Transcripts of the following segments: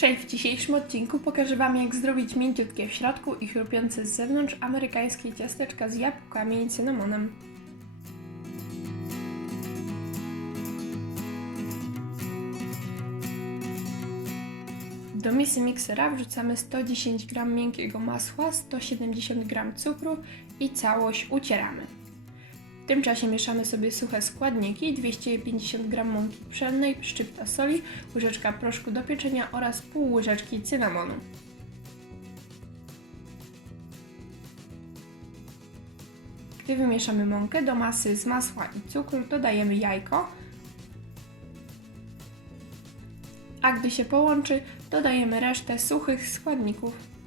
Cześć, w dzisiejszym odcinku pokażę Wam jak zrobić mięciutkie w środku i chrupiące z zewnątrz amerykańskie ciasteczka z jabłkami i cynamonem. Do misy miksera wrzucamy 110 g miękkiego masła, 170 g cukru i całość ucieramy. Tym czasie mieszamy sobie suche składniki, 250 g mąki pszennej, szczypta soli, łyżeczka proszku do pieczenia oraz pół łyżeczki cynamonu. Gdy wymieszamy mąkę do masy z masła i cukru, dodajemy jajko, a gdy się połączy, dodajemy resztę suchych składników.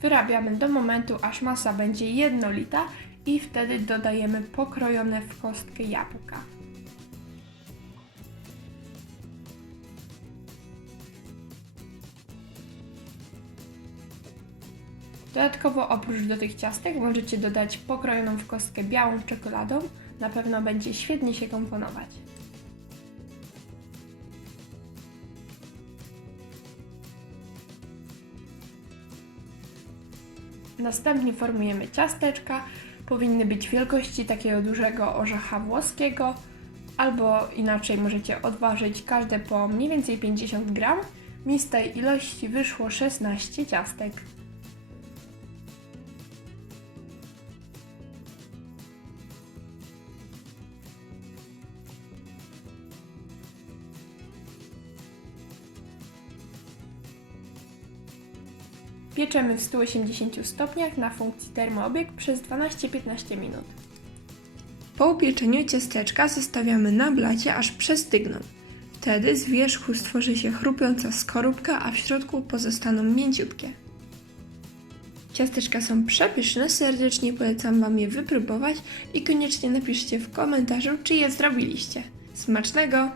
Wyrabiamy do momentu, aż masa będzie jednolita i wtedy dodajemy pokrojone w kostkę jabłka. Dodatkowo oprócz do tych ciastek możecie dodać pokrojoną w kostkę białą czekoladą. Na pewno będzie świetnie się komponować. Następnie formujemy ciasteczka. Powinny być wielkości takiego dużego orzecha włoskiego, albo inaczej możecie odważyć każde po mniej więcej 50 gram. Mi z tej ilości wyszło 16 ciastek. Pieczemy w 180 stopniach na funkcji termoobieg przez 12-15 minut. Po upieczeniu ciasteczka zostawiamy na blacie aż przestygną. Wtedy z wierzchu stworzy się chrupiąca skorupka, a w środku pozostaną mięciutkie. Ciasteczka są przepyszne, serdecznie polecam Wam je wypróbować i koniecznie napiszcie w komentarzu, czy je zrobiliście. Smacznego!